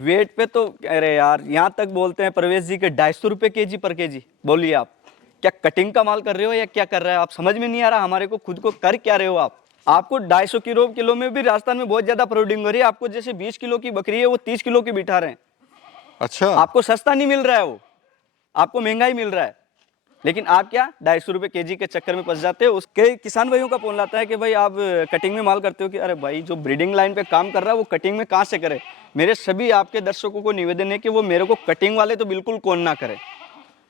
Wait पे तो अरे यार यहाँ तक बोलते हैं प्रवेश जी के 250 रुपये केजी पर केजी। बोलिए आप क्या कटिंग का माल कर रहे हो या क्या कर रहे हो? आप समझ में नहीं आ रहा हमारे को, खुद को कर क्या रहे हो आप? आपको 250 किलो में भी राजस्थान में बहुत ज्यादा प्रोडिंग हो रही है। आपको जैसे 20 किलो की बकरी है वो 30 किलो की बिठा रहे हैं। अच्छा, आपको सस्ता नहीं मिल रहा है, वो आपको महंगा ही मिल रहा है। लेकिन आप क्या 250 रुपये केजी के चक्कर में फंस जाते हो। उसके किसान भाइयों का फोन लाता है कि भाई आप कटिंग में माल करते हो कि अरे भाई जो ब्रीडिंग लाइन पे काम कर रहा है वो कटिंग में कहाँ से करे। मेरे सभी आपके दर्शकों को निवेदन है कि वो मेरे को कटिंग वाले तो बिल्कुल कॉल ना करे।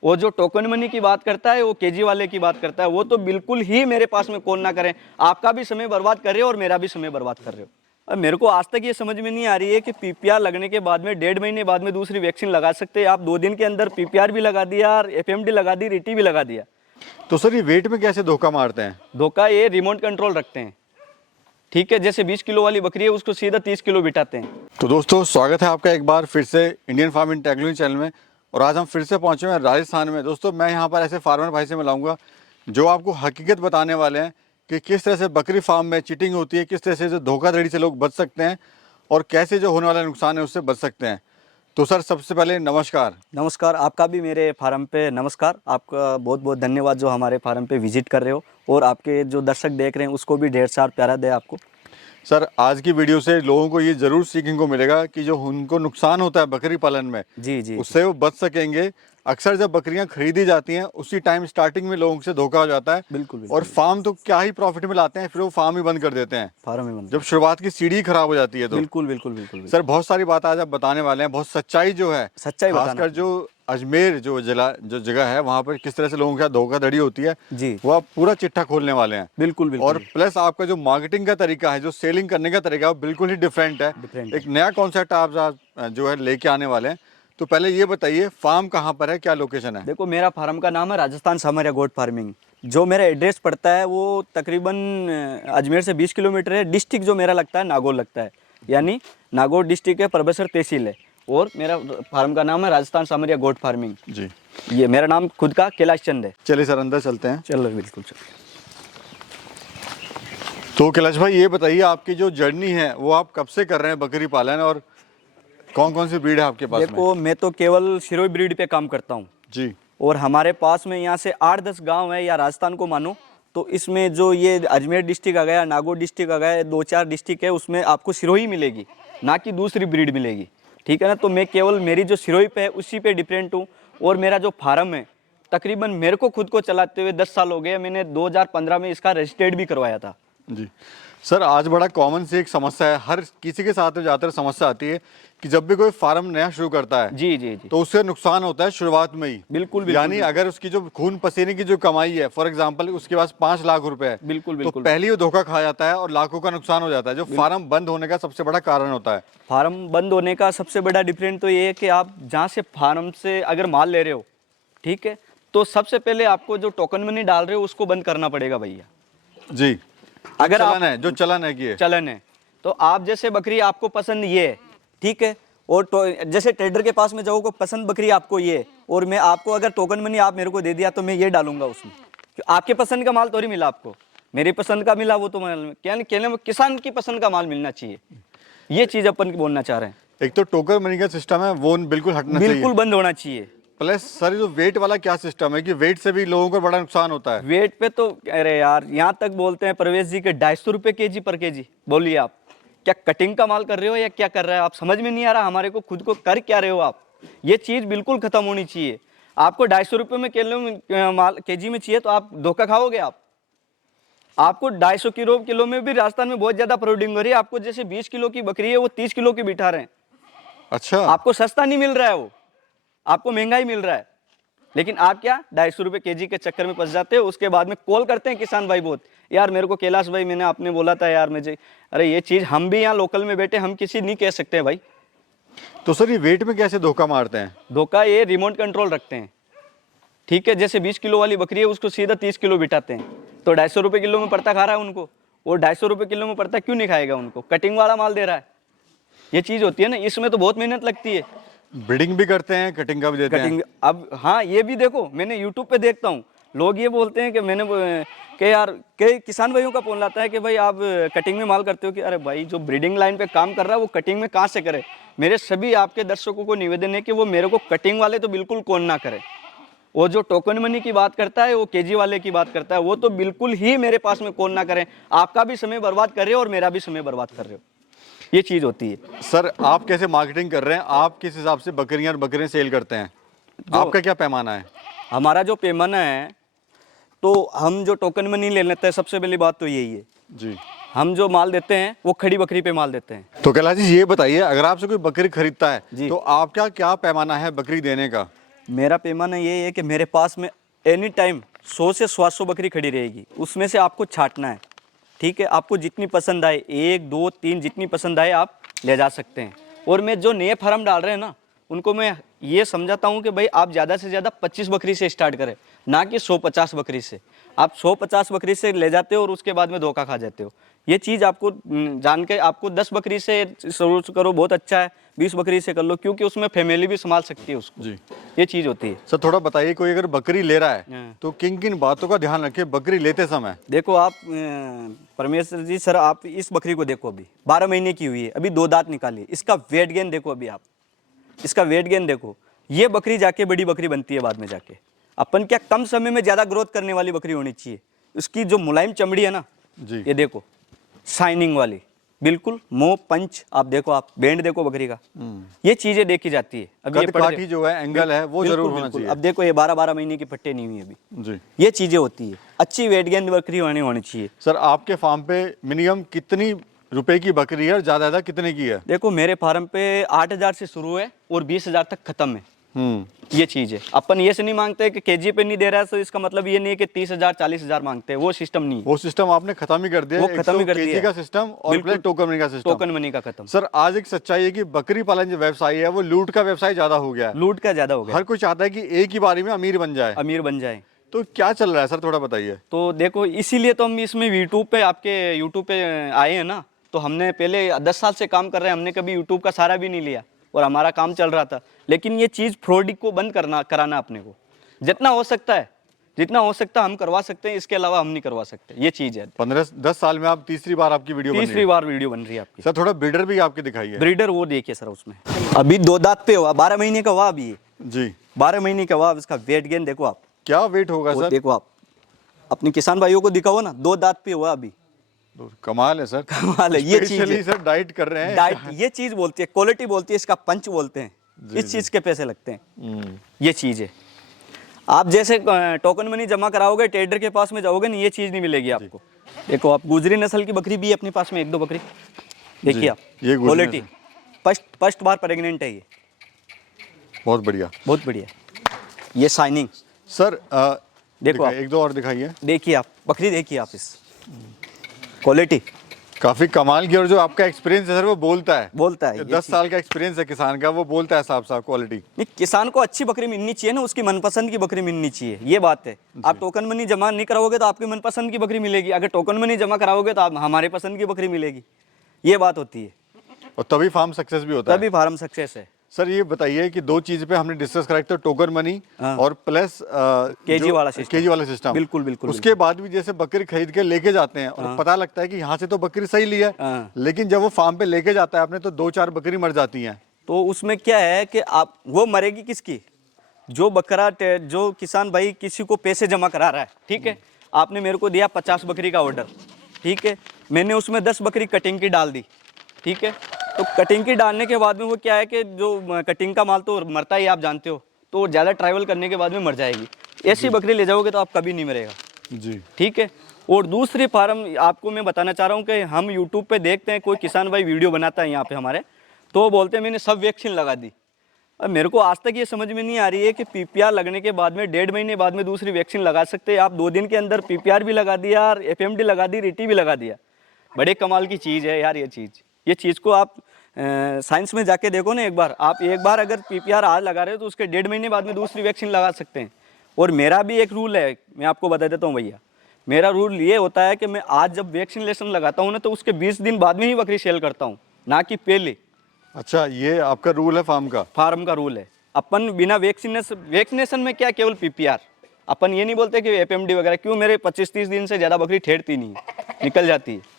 वो जो टोकन मनी की बात करता है, वो केजी वाले की बात करता है, वो तो बिल्कुल ही मेरे पास में कॉल ना करें। आपका भी समय बर्बाद कर रहे हो और मेरा भी समय बर्बाद कर रहे हो। अब मेरे को आज तक ये समझ में नहीं आ रही है कि पीपीआर लगने के बाद में 1.5 महीने बाद में दूसरी वैक्सीन लगा सकते हैं आप। 2 दिन के अंदर पीपीआर भी लगा दिया और एफएमडी लगा दी, रीटी भी लगा दिया। तो सर ये वेट में कैसे धोखा मारते हैं? धोखा ये रिमोट कंट्रोल रखते हैं, ठीक है। जैसे 20 किलो वाली बकरी है उसको सीधा 30 किलो बिठाते हैं। तो दोस्तों स्वागत है आपका एक बार फिर से इंडियन फार्मिंग टेक्नोलॉजी चैनल में। और आज हम फिर से पहुंचे हैं राजस्थान में। दोस्तों मैं यहाँ पर ऐसे फार्मर भाई से मिलाऊंगा जो आपको हकीकत बताने वाले हैं कि किस तरह से बकरी फार्म में चीटिंग होती है, किस तरह से जो धोखाधड़ी से लोग बच सकते हैं और कैसे जो होने वाला नुकसान है उससे बच सकते हैं। तो सर सबसे पहले नमस्कार। नमस्कार, आपका भी मेरे फार्म पे नमस्कार। आपका बहुत बहुत धन्यवाद जो हमारे फार्म पे विजिट कर रहे हो, और आपके जो दर्शक देख रहे हैं उसको भी ढेर सारा प्यारा दे आपको। सर आज की वीडियो से लोगों को ये ज़रूर सीखने को मिलेगा कि जो उनको नुकसान होता है बकरी पालन में, जी जी, उससे वो बच सकेंगे। अक्सर जब बकरियां खरीदी जाती हैं उसी टाइम स्टार्टिंग में लोगों से धोखा हो जाता है। बिल्कुल और फार्म तो क्या ही प्रॉफिट में लाते हैं, फिर वो फार्म ही बंद कर देते हैं फार्म में बंद। जब शुरुआत की सीढ़ी खराब हो जाती है तो। बिल्कुल बिल्कुल बिल्कुल सर बहुत सारी बात आज आप बताने वाले हैं, बहुत सच्चाई जो है, सच्चाई बताना। खासकर जो अजमेर जो जिला जो जगह है वहाँ पर किस तरह से लोगों के साथ धोखाधड़ी होती है जी, वो आप पूरा चिट्ठा खोलने वाले हैं। बिल्कुल बिल्कुल। और प्लस आपका जो मार्केटिंग का तरीका है, जो सेलिंग करने का तरीका है वो बिल्कुल ही डिफरेंट है। एक नया कॉन्सेप्ट आप जो है लेके आने वाले हैं। तो पहले ये बताइए फार्म कहाँ पर है, क्या लोकेशन है? देखो मेरा फार्म का नाम है राजस्थान सामरिया गोट फार्मिंग। जो मेरा एड्रेस पड़ता है वो तकरीबन अजमेर से 20 किलोमीटर है। डिस्ट्रिक्ट जो मेरा लगता है नागौर लगता है, यानी नागौर डिस्ट्रिक्ट है, परबसर तहसील है। और मेरा फार्म का नाम है राजस्थान सामरिया गोट फार्मिंग जी। ये मेरा नाम खुद का कैलाश चंद है। चलिए सर अंदर चलते हैं। चलो बिल्कुल चलो। तो कैलाश भाई ये बताइए आपकी जो जर्नी है वो आप कब से कर रहे हैं बकरी पालन, और कौन कौन सी ब्रीड है आपके पास में? देखो मैं तो केवल सिरोही ब्रीड पे काम करता हूँ जी। और हमारे पास में यहाँ से 8-10 गांव है, या राजस्थान को मानो तो इसमें जो ये अजमेर डिस्ट्रिक्ट आ गया, नागौर डिस्ट्रिक्ट आ गया, 2-4 डिस्ट्रिक्ट है, उसमें आपको सिरोही मिलेगी, ना कि दूसरी ब्रीड मिलेगी, ठीक है ना। तो मैं केवल मेरी जो सिरोही पे है उसी पे डिपेंड हूँ। और मेरा जो फार्म है तकरीबन मेरे को खुद को चलाते हुए 10 साल हो गए। मैंने 2015 में इसका रजिस्टर्ड भी करवाया था। जी सर आज बड़ा कॉमन सी एक समस्या है, हर किसी के साथ ज़्यादातर समस्या आती है कि जब भी कोई फार्म नया शुरू करता है जी जी जी, तो उससे नुकसान होता है शुरुआत में ही। बिल्कुल बिल्कुल। यानी अगर उसकी जो खून पसीने की जो कमाई है, फॉर एग्जांपल उसके पास 5 लाख रुपए है, बिल्कुल तो बिल्कुल। पहले ही वो धोखा खा जाता है और लाखों का नुकसान हो जाता है, जो फार्म बंद होने का सबसे बड़ा कारण होता है। फार्म बंद होने का सबसे बड़ा डिफरेंट तो ये है कि आप जहाँ से फार्म से अगर माल ले रहे हो, ठीक है, तो सबसे पहले आपको जो टोकन मनी डाल रहे हो उसको बंद करना पड़ेगा भैया। जी। अगर चलन है, जो चलन है कि चलन है, तो आप जैसे बकरी आपको पसंद ये है, ठीक है, और तो जैसे ट्रेडर के पास में जाओ को पसंद बकरी आपको ये है, और मैं आपको अगर टोकन मनी आप मेरे को दे दिया तो मैं ये डालूंगा उसमें। आपके पसंद का माल तो नहीं मिला आपको, मेरी पसंद का मिला, वो तो कहने किसान की पसंद का माल मिलना चाहिए। ये चीज अपन बोलना चाह रहे हैं। एक तो टोकन मनी का सिस्टम है वो बिल्कुल हटना चाहिए, बिल्कुल बंद होना चाहिए। प्लस सर जो वेट वाला क्या सिस्टम है कि वेट से भी लोगों को बड़ा नुकसान होता है। वेट पे तो अरे यार यहाँ तक बोलते हैं प्रवेश जी के 250 रुपये केजी पर केजी। बोलिए आप क्या कटिंग का माल कर रहे हो या क्या कर रहे हो? आप समझ में नहीं आ रहा हमारे को, खुद को कर क्या रहे हो आप? ये चीज बिल्कुल खत्म होनी चाहिए। आपको 250 रुपये में किलो माल केजी में चाहिए तो आप धोखा खाओगे। आपको 250 किलो में भी राजस्थान में बहुत ज्यादा प्रोडिंग हो रही है। आपको जैसे 20 किलो की बकरी है वो 30 किलो की बिठा रहे हैं। अच्छा, आपको सस्ता नहीं मिल रहा है, वो आपको महंगा ही मिल रहा है। लेकिन आप क्या 250 रुपये केजी के चक्कर में फंस जाते हो। उसके बाद में कॉल करते हैं किसान भाई बहुत, यार मेरे को कैलाश भाई मैंने आपने बोला था यार मुझे, अरे ये चीज हम भी यहाँ लोकल में बैठे हम किसी नहीं कह सकते भाई। तो सर ये वेट में कैसे धोखा मारते हैं? धोखा ये रिमोट कंट्रोल रखते हैं, ठीक है। जैसे 20 किलो वाली बकरी है उसको सीधा 30 किलो बिठाते हैं, तो 250 रुपये किलो में पड़ता खा रहा है उनको, और 250 रुपये किलो में पड़ता क्यों नहीं खाएगा? उनको कटिंग वाला माल दे रहा है। ये चीज होती है ना, इसमें तो बहुत मेहनत लगती है। ब्रीडिंग भी करते हैं, कटिंग का भी देते हैं। अब हाँ ये भी देखो, मैंने यूट्यूब पे देखता हूँ लोग ये बोलते हैं कि मैंने कि यार कई किसान भाइयों का फोन लाता है कि भाई आप कटिंग में माल करते हो कि अरे भाई जो ब्रीडिंग लाइन पे काम कर रहा है वो कटिंग में कहाँ से करे। मेरे सभी आपके दर्शकों को निवेदन है कि वो मेरे को कटिंग वाले तो बिल्कुल कॉल ना करें। वो जो टोकन मनी की बात करता है, वो केजी वाले की बात करता है, वो तो बिल्कुल ही मेरे पास में कॉल ना करें। आपका भी समय बर्बाद कर रहे हो और मेरा भी समय बर्बाद कर रहे हो, ये चीज़ होती है। सर आप कैसे मार्केटिंग कर रहे हैं, आप किस हिसाब से बकरियां और बकरे सेल करते हैं, आपका क्या पैमाना है? हमारा जो पैमाना है, तो हम जो टोकन मनी ले लेते हैं, सबसे पहली बात तो यही है जी। हम जो माल देते हैं वो खड़ी बकरी पे माल देते हैं। तो कैलाश जी ये बताइए, अगर आपसे कोई बकरी खरीदता है जी। तो आपका क्या पैमाना है बकरी देने का? मेरा पैमाना ये है कि मेरे पास में एनी टाइम 100 से 700 बकरी खड़ी रहेगी, उसमें से आपको छांटना है। ठीक है, आपको जितनी पसंद आए, 1 2 3 जितनी पसंद आए आप ले जा सकते हैं। और मैं जो नए फार्म डाल रहे हैं ना, उनको मैं ये समझाता हूँ कि भाई आप ज़्यादा से ज़्यादा 25 बकरी से स्टार्ट करें, ना कि 150 बकरी से। आप 150 बकरी से ले जाते हो और उसके बाद में धोखा खा जाते हो। ये चीज़ आपको जान के, आपको 10 बकरी से शुरू करो, बहुत अच्छा है। 20 बकरी से कर लो, क्योंकि उसमें फैमिली भी संभाल सकती है उसको। जी। ये चीज़ होती है। सर थोड़ा बताइए, कोई अगर बकरी ले रहा है हाँ। तो किन किन बातों का ध्यान रखे बकरी लेते समय? देखो आप परमेश्वर जी, सर आप इस बकरी को देखो, अभी 12 महीने की हुई है, अभी 2 दांत निकाली। इसका वेट गेन देखो, अभी आप इसका वेट गेन देखो। ये बकरी जाके बड़ी बकरी बनती है बाद में जाके। अपन क्या कम समय में ज़्यादा ग्रोथ करने वाली बकरी होनी चाहिए। उसकी जो मुलायम चमड़ी है ना जी। ये देखो, शाइनिंग वाली, बिल्कुल मोह पंच। आप देखो, आप बैंड देखो बकरी का, ये चीज़ें देखी जाती है। अभी कद काठी जो है, एंगल है, वो जरूर होना चाहिए। अब देखो ये 12-12 महीने की पट्टे नहीं हुई अभी। जी। ये चीज़ें होती है, अच्छी वेट गेन बकरी होनी चाहिए। सर आपके फार्म पे मिनिमम कितनी रुपए की बकरी है और ज़्यादा कितने की है? देखो मेरे फार्म पे 8,000 से शुरू है और 20,000 तक खत्म है। ये चीज़ है। अपन ये से नहीं मांगते कि केजी पे नहीं दे रहा है, तो इसका मतलब ये नहीं है कि 30,000 40,000 मांगते हैं। वो सिस्टम नहीं है। वो सिस्टम आपने खत्म ही कर दिया। वो खत्म ही कर दिया केजी का सिस्टम और प्लस टोकन मनी का सिस्टम। टोकन मनी का खत्म। सर आज एक सच्चाई है कि बकरी पालन जो व्यवसाय है वो लूट का व्यवसाय ज्यादा हो गया है। लूट का ज्यादा हो गया। हर कोई चाहता है कि एक ही बारी में अमीर बन जाए। अमीर बन जाए। तो क्या चल रहा है सर, थोड़ा बताइए। तो देखो इसीलिए तो हम इसमें यूट्यूब पे, आपके यूट्यूब पे आए हैं ना। तो हमने पहले 10 साल से काम कर रहे हैं, हमने कभी यूट्यूब का सहारा भी नहीं लिया और हमारा काम चल रहा था। लेकिन ये चीज़ फ्रॉड को बंद कराना अपने को जितना हो सकता है, हम करवा सकते हैं। इसके अलावा हम नहीं करवा सकते। ये चीज़ है। 15-10 साल में आप तीसरी बार आपकी वीडियो बन रही है। तीसरी बार वीडियो बन रही है आपकी। सर थोड़ा ब्रीडर भी आपके दिखाइए। ब्रीडर वो देखिए सर, उसमें अभी 2 दांत पे हुआ, 12 महीने का हुआ अभी ये। जी। 12 महीने का हुआ। इसका वेट गेन देखो आप, क्या वेट होगा वो सर? देखो आप अपने किसान भाइयों को दिखाओ ना, 2 दांत पे हुआ अभी। तो कमाल है सर। कमाल है। ये चीज स्पेशली सर डाइट कर रहे हैं। डाइट, ये चीज बोलती है, क्वालिटी बोलती है, इसका पंच बोलते हैं। इस चीज के पैसे लगते हैं। ये चीज है। आप जैसे टोकन मनी जमा कराओगे, ट्रेडर के पास में जाओगे ना, ये चीज नहीं मिलेगी आपको। देखो आप, गुजरी नस्ल की बकरी भी है अपने पास में, 1-2 बकरी देखिए आप। ये गुजरी क्वालिटी फर्स्ट बार प्रेग्नेंट है ये। बहुत बढ़िया, बहुत बढ़िया। ये शाइनिंग सर देखो आप, 1-2 और दिखाइए। देखिए आप बकरी, देखिए आप इस क्वालिटी। काफी कमाल की। और जो आपका एक्सपीरियंस है सर वो बोलता है। 10 ये साल का एक्सपीरियंस है किसान का, वो बोलता है साफ साफ क्वालिटी। नहीं, किसान को अच्छी बकरी मिलनी चाहिए ना, उसकी मनपसंद की बकरी मिलनी चाहिए। ये बात है। आप टोकन मनी जमा नहीं कराओगे तो आपकी मनपसंद की बकरी मिलेगी। अगर टोकन मनी जमा कराओगे तो आप हमारे पसंद की बकरी मिलेगी। ये बात होती है। और तभी फार्म सक्सेस भी होता है। तभी फार्म सक्सेस है। सर ये बताइए कि 2 चीज पे हमने डिस्कस करा, तो टोकन मनी और प्लस केजी वाला सिस्टम। बिल्कुल बिल्कुल। उसके बाद भी जैसे बकरी खरीद के लेके जाते हैं और पता लगता है कि यहाँ से तो बकरी सही ली है, लेकिन जब वो फार्म पे लेके जाता है आपने, तो 2-4 बकरी मर जाती हैं। तो उसमें क्या है कि आप, वो मरेगी किसकी? जो बकरा, जो किसान भाई किसी को पैसे जमा करा रहा है, ठीक है। आपने मेरे को दिया 50 बकरी का ऑर्डर, ठीक है। मैंने उसमें 10 बकरी कटिंग की डाल दी, ठीक है। तो कटिंग की डालने के बाद में वो क्या है कि जो कटिंग का माल तो मरता ही, आप जानते हो। तो ज़्यादा ट्रैवल करने के बाद में मर जाएगी। ऐसी बकरी ले जाओगे तो आप कभी नहीं मरेगा जी, ठीक है। और दूसरी फार्म आपको मैं बताना चाह रहा हूँ कि हम यूट्यूब पे देखते हैं, कोई किसान भाई वीडियो बनाता है यहाँ पे हमारे, तो वो बोलते हैं मैंने सब वैक्सीन लगा दी। अब मेरे को आज तक ये समझ में नहीं आ रही है कि पीपीआर लगने के बाद में 1.5 महीने बाद में दूसरी वैक्सीन लगा सकते हैं। आप 2 दिन के अंदर पीपीआर भी लगा दिया और एफएमडी लगा दी, रीटी भी लगा दिया। बड़े कमाल की चीज़ है यार ये चीज़ को आप साइंस में जाके देखो ना एक बार। आप एक बार अगर पीपीआर आज लगा रहे हो तो उसके 1.5 महीने बाद में दूसरी वैक्सीन लगा सकते हैं। और मेरा भी एक रूल है, मैं आपको बता देता हूँ भैया। मेरा रूल ये होता है कि मैं आज जब वैक्सीनेशन लगाता हूँ ना, तो उसके 20 दिन बाद में ही बकरी सेल करता हूँ, ना कि पहले। अच्छा, ये आपका रूल है फार्म का? फार्म का रूल है। अपन बिना वैक्सीनेशन में क्या, केवल पीपीआर। अपन ये नहीं बोलते कि एफएमडी वगैरह। क्यों, मेरे 25-30 दिन से ज़्यादा बकरी ठेरती नहीं है, निकल जाती है।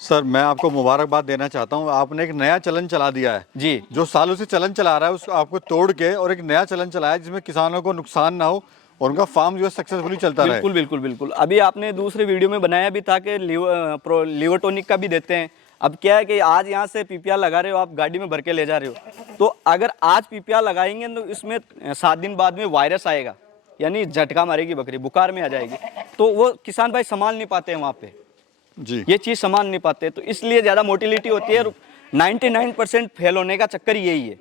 सर मैं आपको मुबारकबाद देना चाहता हूँ, आपने एक नया चलन चला दिया है। जी जो सालों से चलन चला रहा है उसको आपको तोड़ के और एक नया चलन चलाया है जिसमें किसानों को नुकसान ना हो और उनका फार्म जो है सक्सेसफुली चलता रहे। बिल्कुल बिल्कुल बिल्कुल। अभी आपने दूसरे वीडियो में बनाया भी था कि लीवर टॉनिक का भी देते हैं। अब क्या है कि आज यहाँ से पीपीआर लगा रहे हो, आप गाड़ी में भर के ले जा रहे हो, तो अगर आज पीपीआर लगाएंगे तो इसमें 7 दिन बाद में वायरस आएगा, यानी झटका मारेगी बकरी, बुखार में आ जाएगी, तो वो किसान भाई संभाल नहीं पाते हैं वहाँ पे जी, ये चीज़ संभाल नहीं पाते, तो इसलिए ज़्यादा मोटिलिटी होती है और 99% फेल होने का चक्कर यही है।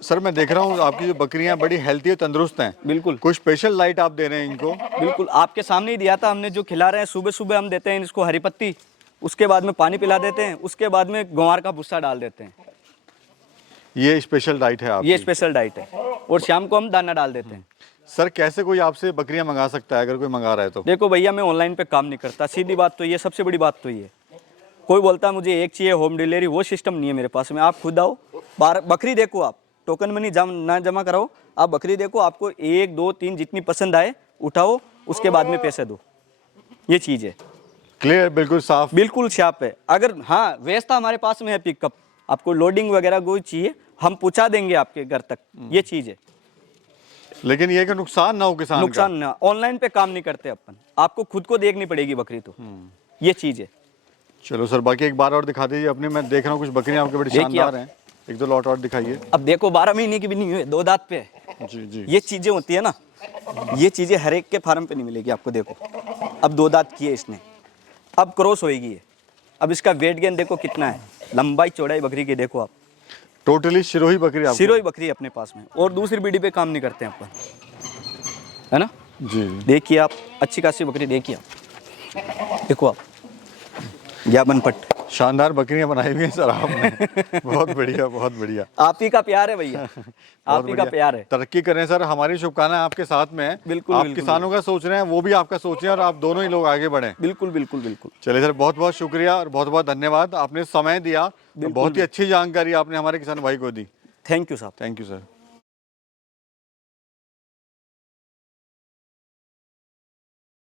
सर मैं देख रहा हूँ आपकी जो बकरियां बड़ी हेल्थी और तंदुरुस्त हैं। बिल्कुल कुछ स्पेशल लाइट आप दे रहे हैं इनको? बिल्कुल, आपके सामने ही दिया था हमने, जो खिला रहे हैं सुबह सुबह हम देते हैं इसको हरी पत्ती, उसके बाद में पानी पिला देते हैं, उसके बाद में ग्वार का भुस्सा डाल देते हैं। ये स्पेशल डाइट है आपकी? ये स्पेशल डाइट है, और शाम को हम दाना डाल देते हैं। सर कैसे कोई आपसे बकरियां मंगा सकता है अगर कोई मंगा रहा है तो? देखो भैया, मैं ऑनलाइन पे काम नहीं करता, सीधी बात तो ये, सबसे बड़ी बात तो ये। कोई बोलता है मुझे एक चाहिए होम डिलीवरी, वो सिस्टम नहीं है मेरे पास में। आप खुद आओ, बकरी देखो, आप टोकन मनी ना जमा कराओ, आप बकरी देखो, आपको 1 2 3 जितनी पसंद आए उठाओ, उसके बाद में पैसे दो। ये चीज़ है, क्लियर, बिल्कुल साफ, बिल्कुल शार्प है। अगर हाँ व्यवस्था हमारे पास में है, पिकअप, आपको लोडिंग वगैरह कोई चाहिए हम पहुंचा देंगे आपके घर तक, ये चीज़ है। लेकिन ये कि नुकसान ना हो किसान नुकसान ना, ऑनलाइन पे काम नहीं करते अपन, आपको खुद को देखनी पड़ेगी बकरी, तो ये चीज़ है। चलो सर, बाकी एक बार और दिखा दीजिए अपनी। मैं देख रहा हूँ कुछ बकरियां आपके बड़ी देखिए शानदार हैं, 1 2 लॉट और दिखाइए। अब देखो 12 महीने की भी नहीं हुई, 2 दांत पे है। जी जी, ये चीज़ें होती है ना, ये चीज़ें हर एक के फार्म पे नहीं मिलेगी आपको। देखो अब 2 दांत किए इसने, अब क्रॉस होएगी ये। अब इसका वेट गेन देखो कितना है, लंबाई चौड़ाई बकरी की देखो आप। टोटली सिरोही बकरी आपको? सिरोही बकरी है अपने पास में, और दूसरी बीडी पे काम नहीं करते हैं अपन, है ना। जी, देखिए आप, अच्छी खासी बकरी देखिए आप, देखो आप, ज्ञापन पट, शानदार बकरियां बनाई हुई हैं सर आपने। बहुत बढ़िया, बहुत बढ़िया। आप ही का प्यार है भैया, आप ही का प्यार है। तरक्की करें सर, हमारी शुभकामनाएं आपके साथ में है। बिल्कुल, आप बिल्कुल, किसानों का सोच रहे हैं, वो भी आपका सोचें और आप दोनों ही लोग आगे बढ़ें। बिल्कुल बिल्कुल बिल्कुल। चलिए सर, बहुत बहुत शुक्रिया और बहुत बहुत धन्यवाद, आपने समय दिया, बहुत ही अच्छी जानकारी आपने हमारे किसान भाई को दी। थैंक यू साहब। Thank you sir.